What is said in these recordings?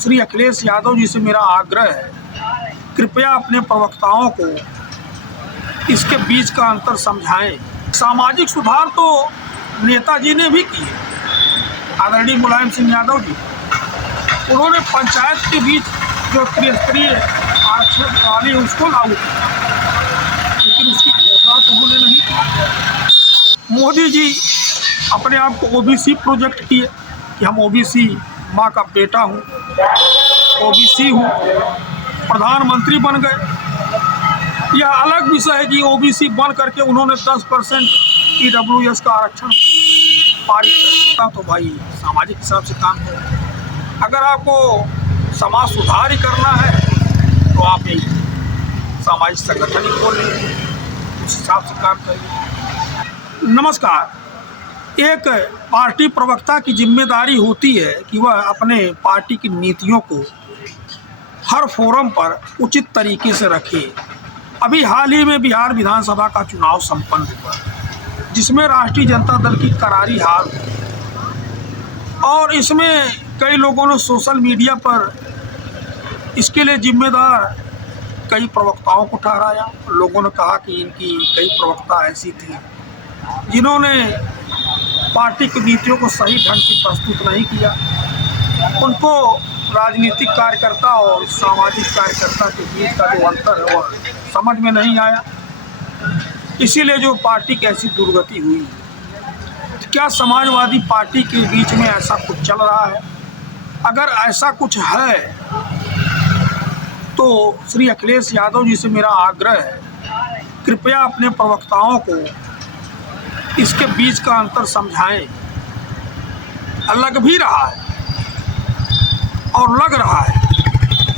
श्री अखिलेश यादव जी से मेरा आग्रह है, कृपया अपने प्रवक्ताओं को इसके बीच का अंतर समझाएं। सामाजिक सुधार तो नेताजी ने भी किए, आदरणीय मुलायम सिंह यादव जी। उन्होंने पंचायत के बीच जो त्रिस्तरीय आरक्षण प्रणाली है उसको लागू किया, लेकिन उसकी घोषणा तो उन्होंने नहीं की। मोदी जी अपने आप को ओबीसी प्रोजेक्ट किए कि हम ओबीसी माँ का बेटा हूँ, ओबीसी हूँ, प्रधानमंत्री बन गए। यह अलग विषय है कि ओबीसी बन करके उन्होंने 10% ईडब्ल्यूएस का आरक्षण पारित कर दिया। तो भाई सामाजिक हिसाब से काम करें। अगर आपको समाज सुधार ही करना है तो आप यही सामाजिक संगठन ही खोल लीजिए, उस हिसाब से काम करिए। नमस्कार। एक पार्टी प्रवक्ता की जिम्मेदारी होती है कि वह अपने पार्टी की नीतियों को हर फोरम पर उचित तरीके से रखे। अभी हाल ही में बिहार विधानसभा का चुनाव संपन्न हुआ, जिसमें राष्ट्रीय जनता दल की करारी हार हुई और इसमें कई लोगों ने सोशल मीडिया पर इसके लिए जिम्मेदार कई प्रवक्ताओं को ठहराया। लोगों ने कहा कि इनकी कई प्रवक्ता ऐसी थी जिन्होंने पार्टी की नीतियों को सही ढंग से प्रस्तुत नहीं किया। उनको राजनीतिक कार्यकर्ता और सामाजिक कार्यकर्ता के बीच का जो अंतर है वह समझ में नहीं आया, इसीलिए जो पार्टी की ऐसी दुर्गति हुई। क्या समाजवादी पार्टी के बीच में ऐसा कुछ चल रहा है? अगर ऐसा कुछ है तो श्री अखिलेश यादव जी से मेरा आग्रह है, कृपया अपने प्रवक्ताओं को इसके बीच का अंतर समझाएं। लग भी रहा है और लग रहा है,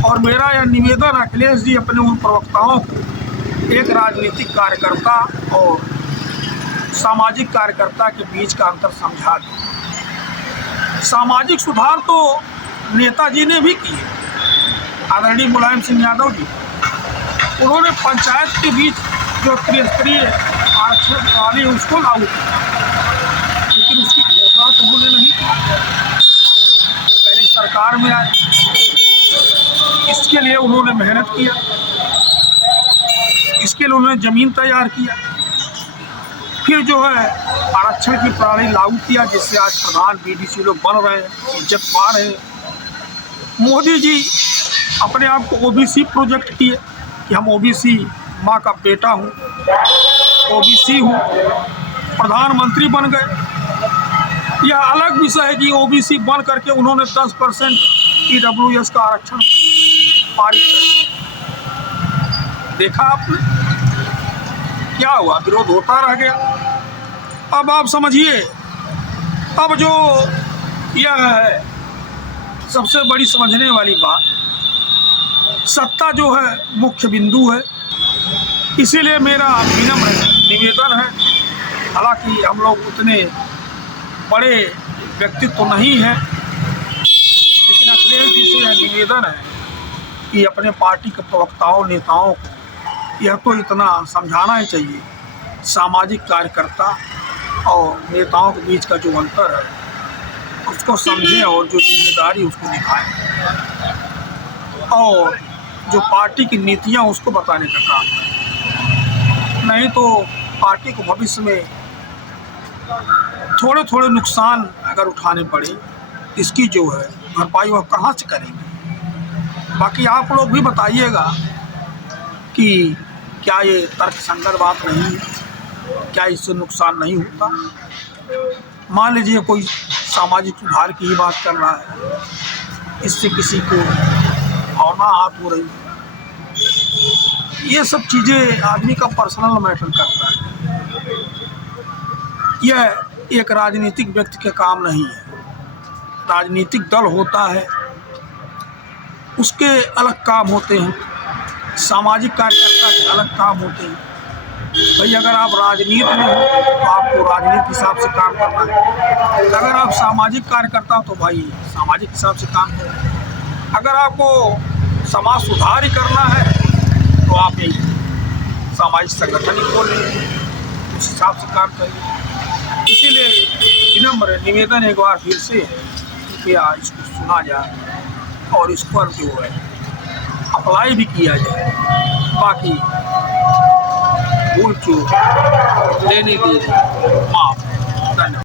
और मेरा यह निवेदन अखिलेश जी अपने उन प्रवक्ताओं को एक राजनीतिक कार्यकर्ता और सामाजिक कार्यकर्ता के बीच का अंतर समझा दें। सामाजिक सुधार तो नेताजी ने भी किए, आदरणीय मुलायम सिंह यादव जी। उन्होंने पंचायत के बीच जो त्रिस्तरीय आरक्षण प्रणाली है उसको लागू किया, लेकिन उसकी घोषणा तो उन्होंने नहीं की। पहले सरकार में आए, इसके लिए उन्होंने मेहनत किया, इसके लिए उन्होंने जमीन तैयार किया, फिर जो है आरक्षण की प्रणाली लागू किया, जिससे आज प्रधान बीडीसी लोग बन रहे हैं, इज्जत पा रहे हैं। मोदी जी अपने आप को ओबीसी प्रोजेक्ट किए कि हम ओबीसी माँ का बेटा हूँ, ओबीसी हूँ, प्रधानमंत्री बन गए। यह अलग विषय है कि ओबीसी बन करके उन्होंने 10% ईडब्ल्यूएस का आरक्षण पारित कर दिया। देखा आपने क्या हुआ? विरोध होता रह गया। अब आप समझिए, अब जो यह है सबसे बड़ी समझने वाली बात, सत्ता जो है मुख्य बिंदु है। इसीलिए मेरा विनम्र निवेदन है, हालांकि हम लोग उतने बड़े व्यक्तित्व तो नहीं हैं, लेकिन अखिलेश जी से यह निवेदन है कि अपने पार्टी के प्रवक्ताओं नेताओं को यह तो इतना समझाना ही चाहिए, सामाजिक कार्यकर्ता और नेताओं के बीच का जो अंतर है उसको समझें और जो जिम्मेदारी उसको निभाएं, और जो पार्टी की नीतियां उसको बताने का काम है। नहीं तो पार्टी को भविष्य में थोड़े थोड़े नुकसान अगर उठाने पड़े, इसकी जो है भरपाई वह कहाँ से करेंगे। बाकी आप लोग भी बताइएगा कि क्या ये तर्कसंगत बात नहीं है, क्या इससे नुकसान नहीं होता। मान लीजिए कोई सामाजिक सुधार की ही बात कर रहा है, इससे किसी को भावना आहत हो रही है, ये सब चीज़ें आदमी का पर्सनल मैटर करता है। यह एक राजनीतिक व्यक्ति के काम नहीं है। राजनीतिक दल होता है, उसके अलग काम होते हैं, सामाजिक कार्यकर्ता के अलग काम होते हैं। भाई अगर आप राजनीति में हो तो आपको राजनीति के हिसाब से काम करना है, अगर आप सामाजिक कार्यकर्ता हो तो भाई सामाजिक हिसाब से काम करें। अगर आपको समाज सुधार ही करना है तो आप यही सामाजिक संगठन ही खोल लीजिए, उस हिसाब से काम करिए। इसीलिए विनम्र निवेदन एक बार फिर से है, कृपया इसको सुना जाए। और इस पर जो है अप्लाई भी किया जाए। बाकी भूल चूक लेनी देनी माफ। धन्यवाद।